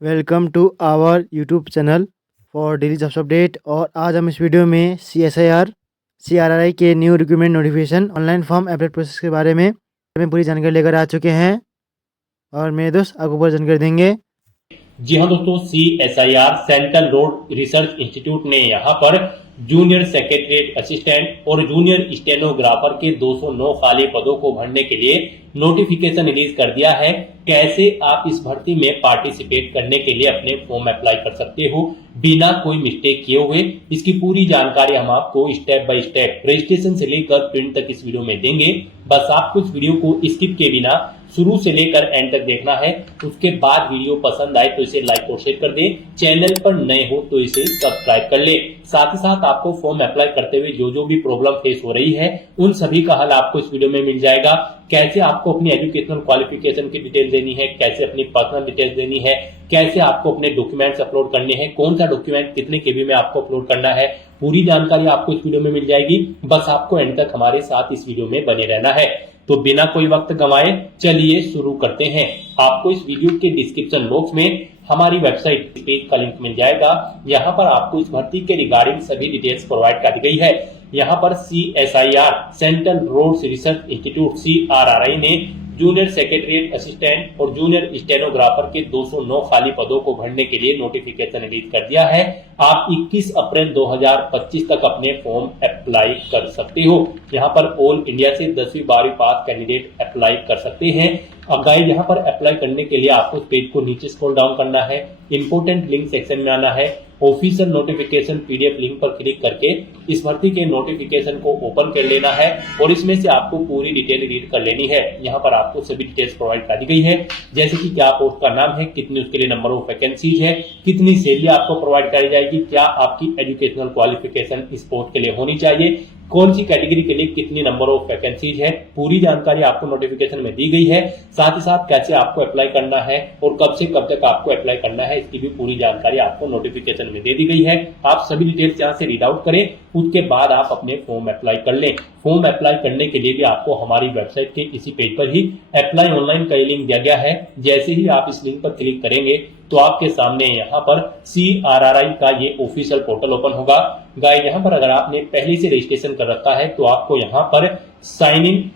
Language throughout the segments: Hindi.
Welcome to our YouTube channel for daily jobs update. और आज हम इस वीडियो में CSIR के new recruitment notification online form apply process के बारे में पूरी जानकारी लेकर आ चुके हैं और मेरे दोस्त आपको पूरी जानकारी देंगे। जी हाँ दोस्तों, CSIR central road research institute ने यहाँ पर जूनियर सेक्रेटरीट असिस्टेंट और जूनियर स्टेनोग्राफर के 209 खाली पदों को भरने के लिए नोटिफिकेशन रिलीज कर दिया है। कैसे आप इस भर्ती में पार्टिसिपेट करने के लिए अपने फॉर्म अप्लाई कर सकते हो बिना कोई मिस्टेक किए हुए, इसकी पूरी जानकारी हम आपको स्टेप बाय स्टेप रजिस्ट्रेशन से लेकर प्रिंट तक इस वीडियो में देंगे। बस आपको इस वीडियो को स्किप किए बिना शुरू से लेकर एंड तक देखना है। उसके बाद वीडियो पसंद आए तो इसे लाइक और शेयर कर दे, चैनल पर नए हो तो इसे सब्सक्राइब कर ले। साथ ही साथ आपको फॉर्म अप्लाई करते हुए जो भी प्रॉब्लम फेस हो रही है उन सभी का हल आपको इस वीडियो में मिल जाएगा। कैसे आपको अपनी एजुकेशनल क्वालिफिकेशन की डिटेल देनी है, कैसे अपनी पर्सनल डिटेल्स देनी है, कैसे आपको अपने डॉक्यूमेंट्स अपलोड करने हैं, कौन सा डॉक्यूमेंट कितने केबी में आपको अपलोड करना है, पूरी जानकारी आपको इस वीडियो में मिल जाएगी। बस आपको एंड तक हमारे साथ इस वीडियो में बने रहना है। तो बिना कोई वक्त गंवाए चलिए शुरू करते हैं। आपको इस वीडियो के डिस्क्रिप्शन बॉक्स में हमारी वेबसाइट पेज का लिंक मिल जाएगा। यहाँ पर आपको इस भर्ती के रिगार्डिंग सभी डिटेल्स प्रोवाइड कर दी गई है। यहाँ पर CSIR central road research institute CRRI ने जूनियर सेक्रेटरीट असिस्टेंट और जूनियर स्टेनोग्राफर के 209 खाली पदों को भरने के लिए नोटिफिकेशन रिलीज कर दिया है। आप 21 अप्रैल 2025 तक अपने फॉर्म अप्लाई कर सकते हो। यहाँ पर ऑल इंडिया से 10वीं 12वीं पास कैंडिडेट अप्लाई कर सकते हैं। अब गाइस, यहाँ पर अप्लाई करने के लिए आपको पेज को नीचे स्क्रॉल डाउन करना है, इंपोर्टेंट लिंक सेक्शन में आना है, ऑफिशियल नोटिफिकेशन PDF लिंक पर क्लिक करके इस भर्ती के नोटिफिकेशन को ओपन कर लेना है और इसमें से आपको पूरी डिटेल रीड कर लेनी है। यहाँ पर आपको सभी डिटेल्स प्रोवाइड कर दी गई है, जैसे कि क्या पोस्ट का नाम है, कितनी उसके लिए नंबर ऑफ वैकेंसीज है, कितनी सैलरी आपको प्रोवाइड कराई जाएगी, क्या आपकी एजुकेशनल क्वालिफिकेशन इस पोस्ट के लिए होनी चाहिए, कौन सी कैटेगरी के लिए कितनी नंबर ऑफ वैकेंसीज है, पूरी जानकारी आपको नोटिफिकेशन में दी गई है। साथ ही साथ कैसे आपको अप्लाई करना है और कब से कब तक आपको अप्लाई करना है, इसकी भी पूरी जानकारी आपको नोटिफिकेशन में दे दी गई है। आप सभी डिटेल्स यहाँ से रीड आउट करें, उसके बाद आप अपने फॉर्म अप्लाई कर लें। फॉर्म अप्लाई करने के लिए भी आपको हमारी वेबसाइट के इसी पेज पर ही अप्लाई ऑनलाइन का लिंक दिया गया है। जैसे ही आप इस लिंक पर क्लिक करेंगे तो आपके सामने यहाँ पर CRRI का ये ऑफिशियल पोर्टल ओपन होगा। गाइस, यहाँ पर अगर आपने पहले से रजिस्ट्रेशन कर रखा है तो आपको यहाँ पर साइन इन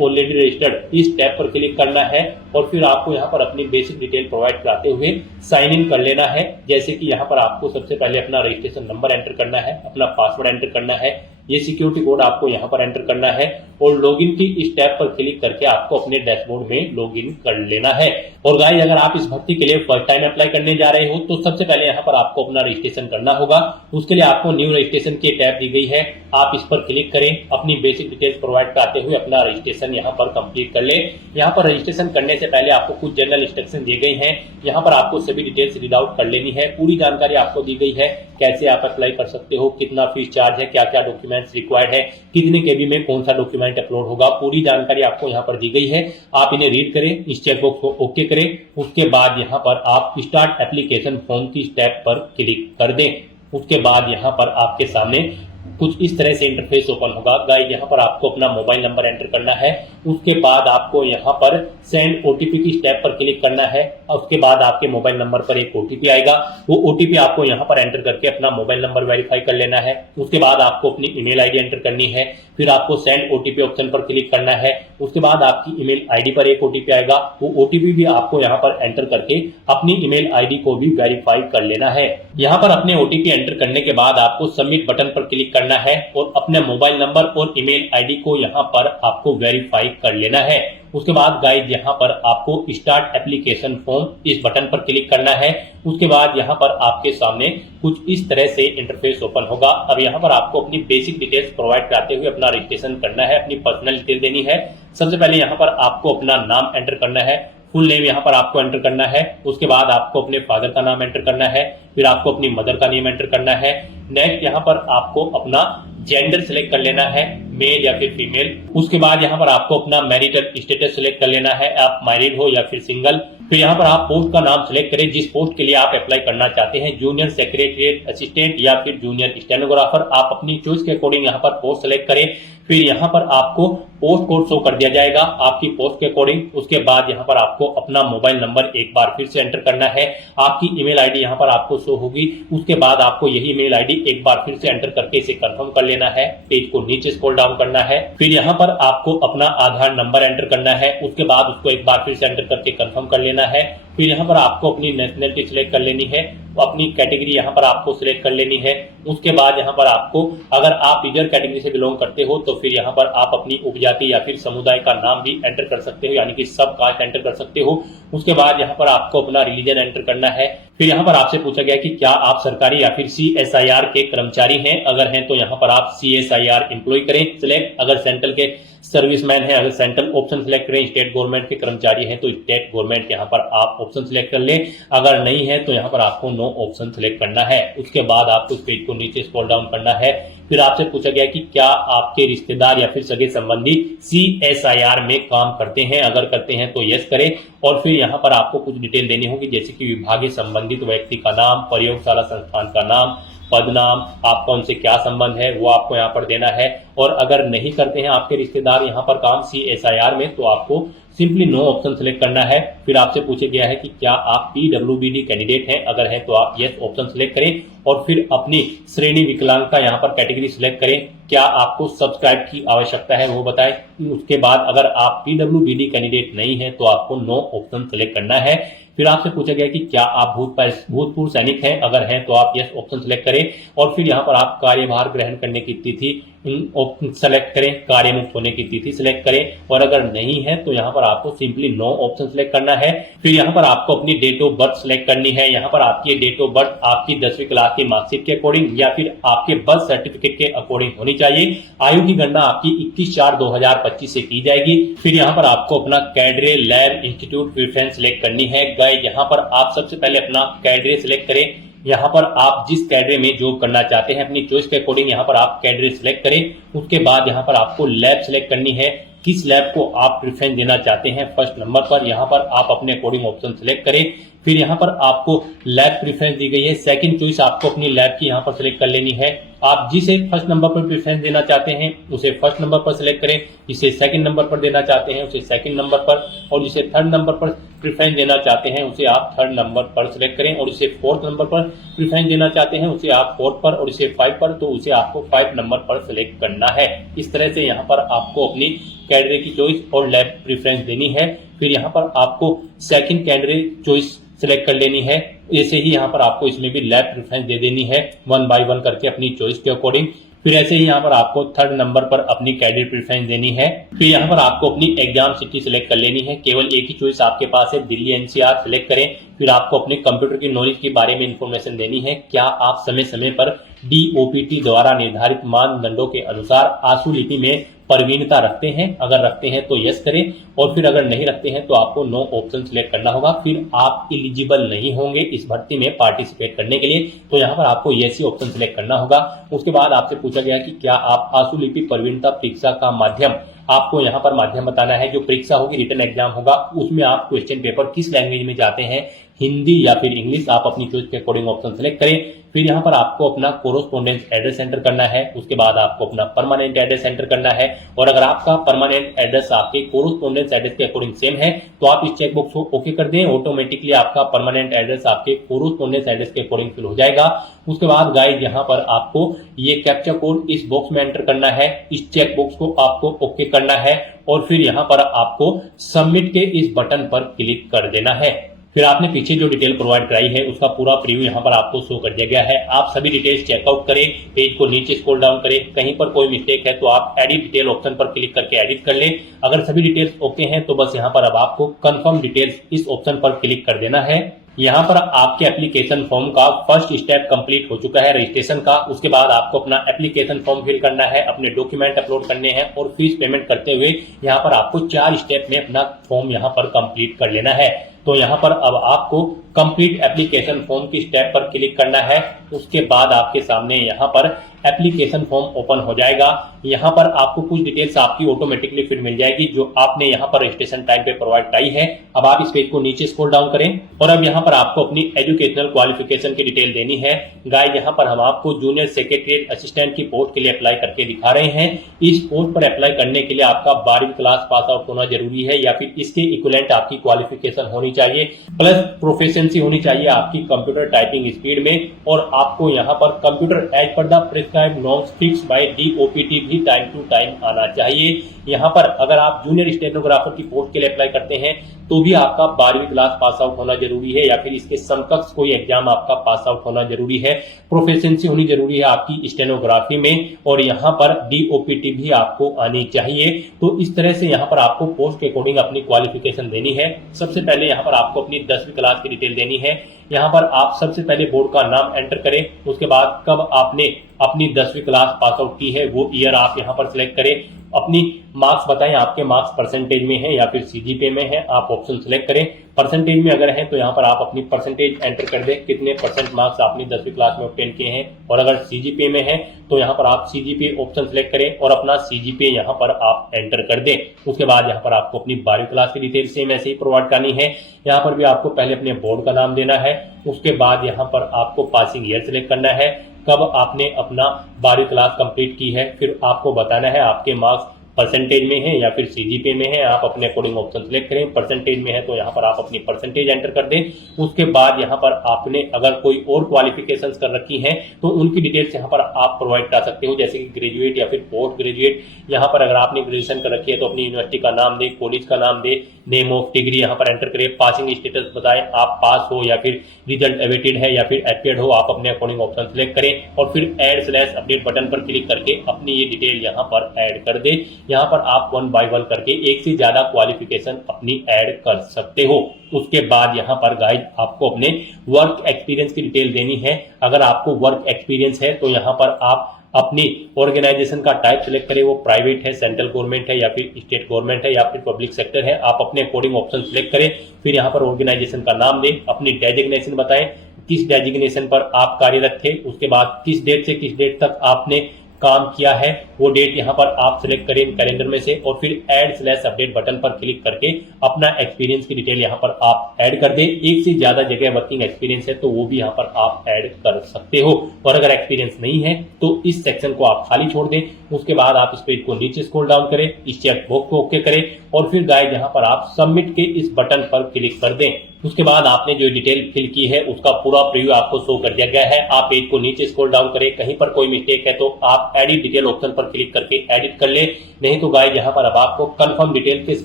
ऑलरेडी रजिस्टर्ड इस टैब पर क्लिक करना है और फिर आपको यहाँ पर अपनी बेसिक डिटेल प्रोवाइड कराते हुए साइन इन कर लेना है। जैसे कि यहाँ पर आपको सबसे पहले अपना रजिस्ट्रेशन नंबर एंटर करना है, अपना पासवर्ड एंटर करना है, ये सिक्योरिटी कोड आपको यहाँ पर एंटर करना है और लॉगिन की इस टैब पर क्लिक करके आपको अपने डैशबोर्ड में लॉगिन कर लेना है। और गाइस, अगर आप इस भर्ती के लिए फर्स्ट टाइम अप्लाई करने जा रहे हो तो सबसे पहले यहाँ पर आपको अपना रजिस्ट्रेशन करना होगा। उसके लिए आपको न्यू रजिस्ट्रेशन की टैब दी गई है, आप इस पर क्लिक करें, अपनी बेसिक डिटेल्स प्रोवाइड कराते हुए अपना रजिस्ट्रेशन यहाँ पर कंप्लीट कर ले। यहाँ पर रजिस्ट्रेशन करने से पहले आपको कुछ जनरल इंस्ट्रक्शन दिए गए हैं, यहाँ पर आपको सभी डिटेल्स रीड आउट कर लेनी है। पूरी जानकारी आपको दी गई है, कैसे आप अप्लाई कर सकते हो, कितना फीस चार्ज है, क्या क्या डॉक्यूमेंट्स रिक्वायर्ड है, कितने केबी में कौन सा डॉक्यूमेंट अपलोड होगा, पूरी जानकारी आपको यहाँ पर दी गई है। आप इन्हें रीड करें, इस चेकबॉक्स को ओके करें, उसके बाद यहाँ पर आप स्टार्ट एप्लीकेशन फॉर्म की स्टेप पर क्लिक कर दें। उसके बाद यहाँ पर आपके सामने कुछ इस तरह से इंटरफेस ओपन होगा। गाइस, यहाँ पर आपको अपना मोबाइल नंबर एंटर करना है, उसके बाद आपको यहाँ पर सेंड OTP की स्टेप पर क्लिक करना है और उसके बाद आपके मोबाइल नंबर पर एक OTP आएगा। वो OTP आपको यहाँ पर एंटर करके अपना मोबाइल नंबर वेरीफाई कर लेना है। उसके बाद आपको अपनी ईमेल आईडी एंटर करनी है, फिर आपको सेंड OTP ऑप्शन पर क्लिक करना है। उसके बाद आपकी ईमेल आईडी पर एक OTP आएगा, वो OTP भी आपको यहाँ पर एंटर करके अपनी ईमेल आईडी को भी वेरीफाई कर लेना है। यहाँ पर अपने OTP एंटर करने के बाद आपको सबमिट बटन पर क्लिक करना है और अपने मोबाइल नंबर और ईमेल आईडी को यहाँ पर आपको वेरीफाई कर लेना है। उसके बाद गाइस, यहाँ पर आपको स्टार्ट एप्लीकेशन फॉर्म इस बटन पर क्लिक करना है। उसके बाद यहाँ पर आपके सामने कुछ इस तरह से इंटरफेस ओपन होगा। अब यहाँ पर आपको अपनी बेसिक डिटेल्स प्रोवाइड कराते हुए अपना रजिस्ट्रेशन करना है, अपनी पर्सनल डिटेल देनी है। सबसे पहले यहाँ पर आपको अपना नाम एंटर करना है, फुल नेम यहाँ पर आपको एंटर करना है। उसके बाद आपको अपने फादर का नाम एंटर करना है, फिर आपको अपनी मदर का नेम एंटर करना है। नेक्स्ट यहाँ पर आपको अपना जेंडर सिलेक्ट कर लेना है, मेल या फिर फीमेल। उसके बाद यहाँ पर आपको अपना मैरिटल स्टेटस सिलेक्ट कर लेना है, आप मैरिड हो या फिर सिंगल। फिर यहाँ पर आप पोस्ट का नाम सिलेक्ट करें जिस पोस्ट के लिए आप अप्लाई करना चाहते हैं, जूनियर सेक्रेटरीट असिस्टेंट या फिर जूनियर स्टेनोग्राफर। आप अपनी चॉइस के अकॉर्डिंग यहाँ पर पोस्ट सिलेक्ट करें। फिर यहाँ पर आपको पोस्ट कोड शो कर दिया जाएगा आपकी पोस्ट के अकॉर्डिंग। उसके बाद यहाँ पर आपको अपना मोबाइल नंबर एक बार फिर से एंटर करना है। आपकी ईमेल आईडी यहाँ पर आपको शो होगी। उसके बाद आपको यही ईमेल आईडी एक बार फिर से एंटर करके इसे कंफर्म कर लेना है। पेज को नीचे स्क्रॉल डाउन करना है। फिर यहाँ पर आपको अपना आधार नंबर एंटर करना है। उसके बाद उसको एक बार फिर से एंटर करके कंफर्म कर लेना है। फिर यहाँ पर आपको अपनी नेशनलिटी सिलेक्ट कर लेनी है, अपनी कैटेगरी यहाँ पर आपको सिलेक्ट कर लेनी है। उसके बाद यहाँ पर आपको, अगर आप रिजर्व कैटेगरी से बिलोंग करते हो तो फिर यहाँ पर आप अपनी उपजाति या फिर समुदाय का नाम भी एंटर कर सकते हो, यानी कि सब कास्ट एंटर कर सकते हो। उसके बाद यहाँ पर आपको अपना रिलीजन एंटर करना है। फिर यहाँ पर आपसे पूछा गया कि क्या आप सरकारी या फिर CSIR के कर्मचारी हैं। अगर हैं तो यहाँ पर आप CSIR एम्प्लॉय करें सिलेक्ट। अगर सेंट्रल के सर्विसमैन है, अगर सेंट्रल ऑप्शन सिलेक्ट करें। स्टेट गवर्नमेंट के कर्मचारी हैं तो स्टेट गवर्नमेंट यहाँ पर आप ऑप्शन सिलेक्ट कर लें। अगर नहीं है तो यहाँ पर आपको नो ऑप्शन सिलेक्ट करना है। उसके बाद आपको इस पेज को नीचे स्क्रॉल डाउन करना है। फिर आपसे पूछा गया कि क्या आपके रिश्तेदार या फिर सगे संबंधी CSIR में काम करते हैं। अगर करते हैं तो यस करें। और फिर यहाँ पर आपको कुछ डिटेल देनी होगी, जैसे कि विभागीय संबंधित व्यक्ति का नाम, प्रयोगशाला संस्थान का नाम, पद नाम, आपका उनसे क्या संबंध है वो आपको यहाँ पर देना है। और अगर नहीं करते हैं आपके रिश्तेदार यहाँ पर काम CSIR में तो आपको सिंपली नो ऑप्शन सिलेक्ट करना है। फिर आपसे पूछा गया है कि क्या आप PWBD कैंडिडेट हैं। अगर है तो आप यस ऑप्शन सिलेक्ट करें। और फिर अपनी श्रेणी विकलांग का यहाँ पर कैटेगरी सिलेक्ट करें। क्या आपको सब्सक्राइब की आवश्यकता है वो बताएं। उसके बाद अगर आप PWBD कैंडिडेट नहीं है तो आपको नो ऑप्शन सिलेक्ट करना है। फिर आपसे पूछा गया कि क्या आप भूतपूर्व सैनिक हैं। अगर हैं तो आप यस ऑप्शन सिलेक्ट करें। और फिर यहाँ पर आप कार्यभार ग्रहण करने की तिथि सेलेक्ट करें, कार्य मुक्त होने की तिथि सिलेक्ट करें। और अगर नहीं है तो यहाँ पर आपको सिंपली नो ऑप्शन सिलेक्ट करना है। फिर यहाँ पर आपको अपनी डेट ऑफ बर्थ सिलेक्ट करनी है। यहाँ पर आपकी डेट ऑफ बर्थ आपकी 10वीं क्लास की मार्कशीट के अकॉर्डिंग या फिर आपके बर्थ सर्टिफिकेट के अकॉर्डिंग होनी चाहिए। आयु की गणना आपकी 21/4/2025 से की जाएगी। फिर यहाँ पर आपको अपना cadre lab institute preference select करनी है। यहाँ पर आप सबसे पहले अपना कैडरे सिलेक्ट करें। यहाँ पर आप जिस कैडरे में जॉब करना चाहते हैं अपनी चॉइस के अकॉर्डिंग यहाँ पर आप कैडरे सिलेक्ट करें। उसके बाद यहाँ पर आपको लैब सिलेक्ट करनी है, किस लैब को आप प्रेफरेंस देना चाहते हैं फर्स्ट नंबर पर। यहाँ पर आप अपने अकॉर्डिंग ऑप्शन सिलेक्ट करें। फिर यहाँ पर आपको लैब प्रेफरेंस दी गई है, सेकंड चॉइस आपको अपनी लैब की यहाँ पर सिलेक्ट कर लेनी है। आप जिसे फर्स्ट नंबर पर प्रेफरेंस देना चाहते हैं उसे फर्स्ट नंबर पर सिलेक्ट करें, जिसे सेकंड नंबर पर देना चाहते हैं उसे सेकंड नंबर पर, और जिसे थर्ड नंबर पर प्रेफरेंस देना चाहते हैं उसे आप थर्ड नंबर पर सिलेक्ट करें, और जिसे फोर्थ नंबर पर प्रेफरेंस देना चाहते हैं उसे आप फोर्थ पर, और इसे 5 पर तो उसे आपको 5 नंबर पर सिलेक्ट करना है। इस तरह से यहाँ पर आपको अपनी कैडरे की चॉइस और लैब प्रेफरेंस देनी है। फिर यहाँ पर आपको सेकंड कैडरे चॉइस सिलेक्ट कर लेनी है। ऐसे ही यहाँ पर आपको इसमें भी लैब प्रेफरेंस दे देनी है 1 बाय 1 करके अपनी चॉइस के अकॉर्डिंग। फिर ऐसे ही यहाँ पर आपको थर्ड नंबर पर अपनी कैडर प्रेफरेंस देनी है। फिर यहाँ पर आपको अपनी एग्जाम सिटी सिलेक्ट कर लेनी है। केवल एक ही चॉइस आपके पास है, दिल्ली NCR सिलेक्ट करें। फिर आपको अपने कंप्यूटर की नॉलेज के बारे में इंफॉर्मेशन देनी है। क्या आप समय समय पर DOPT द्वारा निर्धारित मानदंडों के अनुसार आंसू लिपि में प्रवीणता रखते हैं। अगर रखते हैं तो यस करें, और फिर अगर नहीं रखते हैं तो आपको नो ऑप्शन सिलेक्ट करना होगा। फिर आप एलिजिबल नहीं होंगे इस भर्ती में पार्टिसिपेट करने के लिए, तो यहाँ पर आपको यस ही ऑप्शन सिलेक्ट करना होगा। उसके बाद आपसे पूछा गया कि क्या आप आंसू लिपि प्रवीणता परीक्षा का माध्यम, आपको यहाँ पर माध्यम बताना है। जो परीक्षा होगी रिटन एग्जाम होगा, उसमें आप क्वेश्चन पेपर किस लैंग्वेज में जाते हैं, हिंदी या फिर इंग्लिश, आप अपनी चॉइस के अकॉर्डिंग ऑप्शन सेलेक्ट करें। फिर यहाँ पर आपको अपना कोरोस्पोंडेंस एड्रेस एंटर करना है। उसके बाद आपको अपना परमानेंट एड्रेस एंटर करना है, और अगर आपका परमानेंट एड्रेस आपके कोरोस्पोंडेंस एड्रेस के अकॉर्डिंग सेम है तो आप इस चेकबॉक्स को ओके कर दें। ऑटोमेटिकली आपका परमानेंट एड्रेस आपके कोरोस्पोंडेंस एड्रेस के अकॉर्डिंग फिल हो जाएगा। उसके बाद गाइस यहाँ पर आपको ये कैप्चा कोड इस बॉक्स में एंटर करना है, इस चेक बॉक्स को आपको ओके करना है, और फिर यहाँ पर आपको सबमिट के इस बटन पर क्लिक कर देना है। फिर आपने पीछे जो डिटेल प्रोवाइड कराई है उसका पूरा प्रीव्यू यहाँ पर आपको शो कर दिया गया है। आप सभी डिटेल्स चेकआउट करें, पेज को नीचे स्क्रॉल डाउन करें, कहीं पर कोई मिस्टेक है तो आप एडिट डिटेल ऑप्शन पर क्लिक करके एडिट कर लें। अगर सभी डिटेल्स ओके हैं तो बस यहाँ पर अब आपको कंफर्म डिटेल्स इस ऑप्शन पर क्लिक कर देना है। यहाँ पर आपके एप्लीकेशन फॉर्म का फर्स्ट स्टेप कंप्लीट हो चुका है रजिस्ट्रेशन का। उसके बाद आपको अपना एप्लीकेशन फॉर्म फिल करना है, अपने डॉक्यूमेंट अपलोड करने हैं, और फीस पेमेंट करते हुए यहाँ पर आपको 4 स्टेप में अपना फॉर्म यहाँ पर कंप्लीट कर लेना है। तो यहाँ पर अब आपको कंप्लीट एप्लीकेशन फॉर्म की स्टेप पर क्लिक करना है। उसके बाद आपके सामने यहाँ पर एप्लीकेशन फॉर्म ओपन हो जाएगा। यहाँ पर आपको कुछ डिटेल्स आपकी ऑटोमेटिकली फिर मिल जाएगी जो आपने यहाँ पर रजिस्ट्रेशन टाइम पे प्रोवाइड कराई है। अब आप इस पेज को नीचे स्क्रॉल डाउन करें और अब यहाँ पर आपको अपनी एजुकेशनल क्वालिफिकेशन की डिटेल देनी है। गाइस यहाँ पर हम आपको जूनियर सेक्रेटरीट असिस्टेंट की पोस्ट के लिए अप्लाई करके दिखा रहे हैं। इस पोस्ट पर अप्लाई करने के लिए आपका 12वीं क्लास पास आउट होना जरूरी है या फिर इसके इक्विवेलेंट आपकी क्वालिफिकेशन होनी चाहिए, प्लस प्रोफिशिएंसी होनी चाहिए आपकी कंप्यूटर टाइपिंग स्पीड में, और आपको यहाँ पर computer as per the prescribed norms fixed by DOPT भी टाइम टू टाइम आना चाहिए। यहाँ पर अगर आप जूनियर स्टेनोग्राफर की पोस्ट के लिए अप्लाई करते हैं तो भी आपका 12वीं क्लास पास आउट होना जरूरी है या फिर इसके समकक्ष कोई एग्जाम आपका पास आउट होना जरूरी है। प्रोफिशिएंसी होनी जरूरी है आपकी स्टेनोग्राफी में और यहाँ पर DOPT भी आपको आनी चाहिए। तो इस तरह से यहाँ पर आपको पोस्ट के अकॉर्डिंग अपनी क्वालिफिकेशन देनी है। सबसे पहले यहाँ पर आपको अपनी 10वीं क्लास की डिटेल देनी है। यहाँ पर आप सबसे पहले बोर्ड का नाम एंटर करें, उसके बाद कब आपने अपनी 10वीं क्लास पास आउट की है वो ईयर आप यहाँ पर सिलेक्ट करें। अपनी मार्क्स बताएं, आपके मार्क्स परसेंटेज में है या फिर CGPA में है, आप ऑप्शन सिलेक्ट करें। परसेंटेज में अगर है तो यहाँ पर आप अपनी परसेंटेज एंटर कर दें, कितने परसेंट मार्क्स आपने 10वीं क्लास में ऑब्टेन किए हैं, और अगर CGPA में है तो यहाँ पर आप CGPA ऑप्शन सिलेक्ट करें और अपना CGPA यहाँ पर आप एंटर कर दें। उसके बाद यहाँ पर आपको अपनी 12वीं क्लास की डिटेल सेम ऐसे ही प्रोवाइड करनी है। यहाँ पर भी आपको पहले अपने बोर्ड का नाम देना है, उसके बाद यहाँ पर आपको पासिंग ईयर सिलेक्ट करना है, कब आपने अपना 12वीं क्लास कंप्लीट की है, फिर आपको बताना है आपके मार्क्स परसेंटेज में है या फिर CGPA में है, आप अपने अकॉर्डिंग ऑप्शन सिलेक्ट करें। परसेंटेज में है तो यहाँ पर आप अपनी परसेंटेज एंटर कर दें। उसके बाद यहाँ पर आपने अगर कोई और क्वालिफिकेशंस कर रखी हैं तो उनकी डिटेल्स यहाँ पर आप प्रोवाइड कर सकते हो, जैसे कि ग्रेजुएट या फिर पोस्ट ग्रेजुएट। यहाँ पर अगर आपने ग्रेजुएशन कर रखी है तो अपनी यूनिवर्सिटी का नाम दे, कॉलेज का नाम दे, नेम ऑफ डिग्री यहाँ पर एंटर करें, पासिंग स्टेटस बताएं, आप पास हो या फिर रिजल्ट अवेटेड है या फिर अपियर्ड हो, आप अपने अकॉर्डिंग ऑप्शन सिलेक्ट करें और फिर ऐड/अपडेट बटन पर क्लिक करके अपनी ये डिटेल यहाँ पर ऐड कर दें। यहाँ पर आप 1 बाय 1 करके एक से ज्यादा क्वालिफिकेशन अपनी ऐड कर सकते हो। उसके बाद यहाँ पर गाइस आपको अपने वर्क एक्सपीरियंस की डिटेल देनी है। अगर आपको वर्क एक्सपीरियंस है तो यहाँ पर आप अपनी ऑर्गेनाइजेशन का टाइप सिलेक्ट करें, वो प्राइवेट है, सेंट्रल गवर्नमेंट है या फिर स्टेट गवर्नमेंट है या फिर पब्लिक सेक्टर है, आप अपने अकॉर्डिंग ऑप्शन सिलेक्ट करें। फिर यहाँ पर ऑर्गेनाइजेशन का नाम दें, अपनी डेजिग्नेशन बताएं, किस डेजिग्नेशन पर आप कार्यरत थे, उसके बाद किस डेट से किस डेट तक आपने काम किया है, वो डेट यहाँ पर आप सिलेक्ट करें कैलेंडर में से और फिर ऐड/अपडेट बटन पर क्लिक करके अपना एक्सपीरियंस की डिटेल यहाँ पर आप ऐड कर दें। एक से ज्यादा जगह वर्किंग एक्सपीरियंस है तो वो भी यहाँ पर आप ऐड कर सकते हो, और अगर एक्सपीरियंस नहीं है तो इस सेक्शन को आप खाली छोड़ दें। उसके बाद आप इस पेज को नीचे स्क्रॉल डाउन करें, इस चेक बॉक्स को ओके करें और फिर गाइस यहाँ पर आप सबमिट के इस बटन पर क्लिक कर दें। उसके बाद आपने जो डिटेल फिल की है उसका पूरा प्रीव्यू आपको शो कर दिया गया है। आप पेज को नीचे स्क्रॉल डाउन करें, कहीं पर कोई मिस्टेक है तो आप एडिट डिटेल ऑप्शन पर क्लिक करके एडिट कर ले, नहीं तो गाइस यहाँ पर अब आपको कंफर्म डिटेल के इस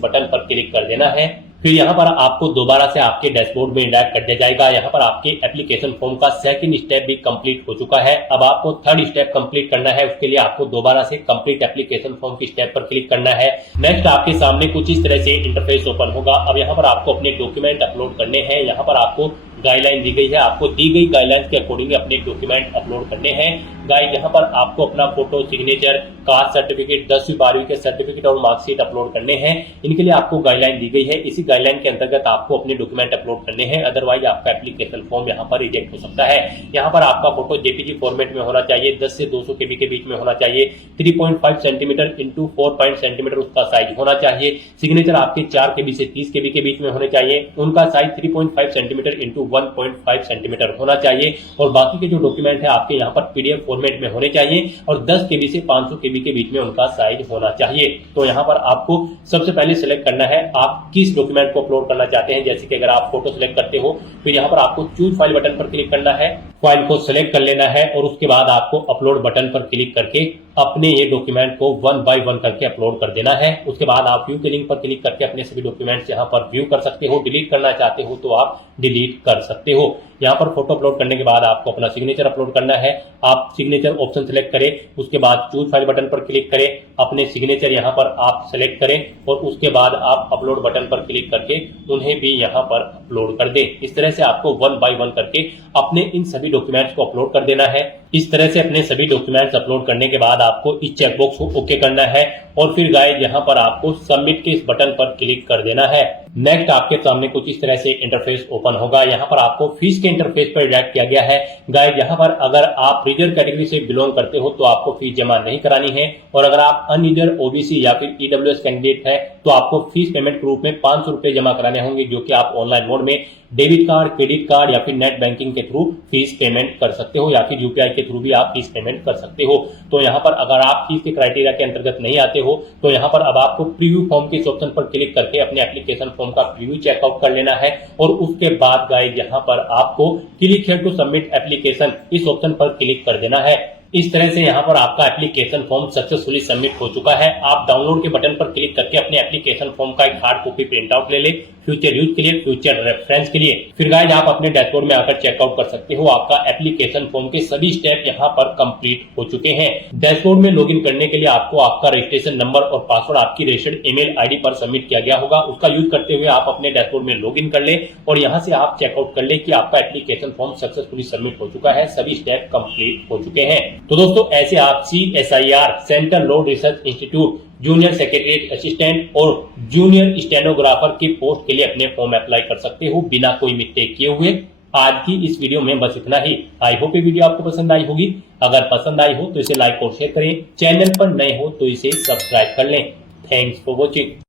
बटन पर क्लिक कर देना है। फिर यहाँ पर आपको दोबारा से आपके डैशबोर्ड में इंडायरेक्ट कर दिया जाएगा। यहाँ पर आपके एप्लीकेशन फॉर्म का सेकंड स्टेप भी कंप्लीट हो चुका है। अब आपको थर्ड स्टेप कंप्लीट करना है, उसके लिए आपको दोबारा से कंप्लीट एप्लीकेशन फॉर्म की स्टेप पर क्लिक करना है। नेक्स्ट आपके सामने कुछ इस तरह से इंटरफेस ओपन होगा। अब यहाँ पर आपको अपने डॉक्यूमेंट अपलोड करने हैं। यहाँ पर आपको गाइडलाइन दी गई है, आपको दी गई गाइडलाइन के अकॉर्डिंग अपने डॉक्यूमेंट अपलोड करने हैं। गाइस यहाँ पर आपको अपना फोटो, सिग्नेचर, कास्ट सर्टिफिकेट, 10वीं 12वीं के सर्टिफिकेट और मार्कशीट अपलोड करने हैं। इनके लिए आपको गाइडलाइन दी गई है, इसी गाइडलाइन के अंतर्गत आपको अपने डॉक्यूमेंट अपलोड करने हैं, अदरवाइज आपका एप्लीकेशन फॉर्म यहाँ पर रिजेक्ट हो सकता है। यहाँ पर आपका फोटो JPG फॉर्मेट में होना चाहिए, 10 से 200 KB के बीच में होना चाहिए, 3.5 सेंटीमीटर इंटू 4 सेंटीमीटर उसका साइज होना चाहिए। सिग्नेचर आपके 4 KB से 30 KB के बीच में होने चाहिए, उनका साइज 3.5 सेंटीमीटर इंटू 1.5 सेंटीमीटर होना चाहिए। और बाकी के जो डॉक्यूमेंट है आपके यहाँ पर PDF फॉर्मेट में होने चाहिए और 10 KB से 500 KB के बीच में उनका साइज होना चाहिए। तो यहाँ पर आपको सबसे पहले सिलेक्ट करना है आप किस डॉक्यूमेंट को अपलोड करना चाहते हैं। जैसे कि अगर आप फोटो सिलेक्ट करते हो, फिर यहाँ पर आपको चूज फाइल बटन पर क्लिक करना है, फाइल को सिलेक्ट कर लेना है और उसके बाद आपको अपलोड बटन पर क्लिक करके अपने ये डॉक्यूमेंट को 1 बाय 1 करके अपलोड कर देना है। उसके बाद आप व्यू के लिंक पर क्लिक करके अपने सभी डॉक्यूमेंट्स यहाँ पर व्यू कर सकते हो। डिलीट करना चाहते हो तो आप डिलीट कर सकते हो। यहाँ पर फोटो अपलोड करने के बाद आपको अपना सिग्नेचर अपलोड करना है। आप सिग्नेचर ऑप्शन सिलेक्ट करें, उसके बाद चूज फाइल बटन पर क्लिक करें, अपने सिग्नेचर यहाँ पर आप सिलेक्ट करें और उसके बाद आप अपलोड बटन पर क्लिक करके उन्हें भी यहाँ पर अपलोड कर दें। इस तरह से आपको 1 बाय 1 करके अपने इन सभी डॉक्यूमेंट्स को अपलोड कर देना है। इस तरह से अपने सभी डॉक्यूमेंट्स अपलोड करने के बाद आपको इस चेकबॉक्स को ओके करना है और फिर गाइस यहाँ पर आपको सबमिट के इस बटन पर क्लिक कर देना है। नेक्स्ट आपके सामने कुछ इस तरह से इंटरफेस ओपन होगा। यहाँ पर आपको फीस के इंटरफेस पर डायरेक्ट किया गया है। गाइस यहाँ पर अगर आप रिजर्व कैटेगरी से बिलोंग करते हो तो आपको फीस जमा नहीं करानी है, और अगर आप अनरिजर्व, ओबीसी या फिर ईडब्ल्यूएस कैंडिडेट है तो आपको फीस पेमेंट के रूप में 500 रुपए जमा कराने होंगे, जो कि आप ऑनलाइन मोड में डेबिट कार्ड, क्रेडिट कार्ड या फिर नेट बैंकिंग के थ्रू फीस पेमेंट कर सकते हो, या फिर यूपीआई के थ्रू भी आप फीस पेमेंट कर सकते हो। तो यहाँ पर अगर आप फीस के क्राइटेरिया के अंतर्गत नहीं आते हो तो यहाँ पर अब आपको प्रीव्यू फॉर्म के इस ऑप्शन पर क्लिक करके अपने एप्लीकेशन फॉर्म का प्रीव्यू चेकआउट कर लेना है, और उसके बाद गाइस यहाँ पर आपको click here to submit application इस ऑप्शन पर क्लिक कर देना है। इस तरह से यहाँ पर आपका एप्लीकेशन फॉर्म सक्सेसफुली सबमिट हो चुका है। आप डाउनलोड के बटन पर क्लिक करके अपने एप्लीकेशन फॉर्म का एक हार्ड कॉपी प्रिंट आउट ले ले, फ्यूचर यूज के लिए, फ्यूचर रेफरेंस के लिए। फिर गाइस आप अपने डैशबोर्ड में आकर चेकआउट कर सकते हो। आपका एप्लीकेशन फॉर्म के सभी स्टेप यहाँ पर कंप्लीट हो चुके हैं। डैशबोर्ड में लॉगिन करने के लिए आपको आपका रजिस्ट्रेशन नंबर और पासवर्ड आपकी रजिस्टर्ड ईमेल आईडी पर सबमिट किया गया होगा। उसका यूज करते हुए आप अपने डैशबोर्ड में लॉगिन कर ले और यहाँ से आप चेकआउट कर ले कि आपका एप्लीकेशन फॉर्म सक्सेसफुली सबमिट हो चुका है, सभी स्टेप कंप्लीट हो चुके हैं। तो दोस्तों ऐसे आप CSIR central road research institute junior secretariat assistant और जूनियर स्टेनोग्राफर की पोस्ट के लिए अपने फॉर्म अप्लाई कर सकते हो बिना कोई मिस्टेक किए हुए। आज की इस वीडियो में बस इतना ही। आई होप ये वीडियो आपको पसंद आई होगी। अगर पसंद आई हो तो इसे लाइक और शेयर करें, चैनल पर नए हो तो इसे सब्सक्राइब कर लें। Thanks for watching.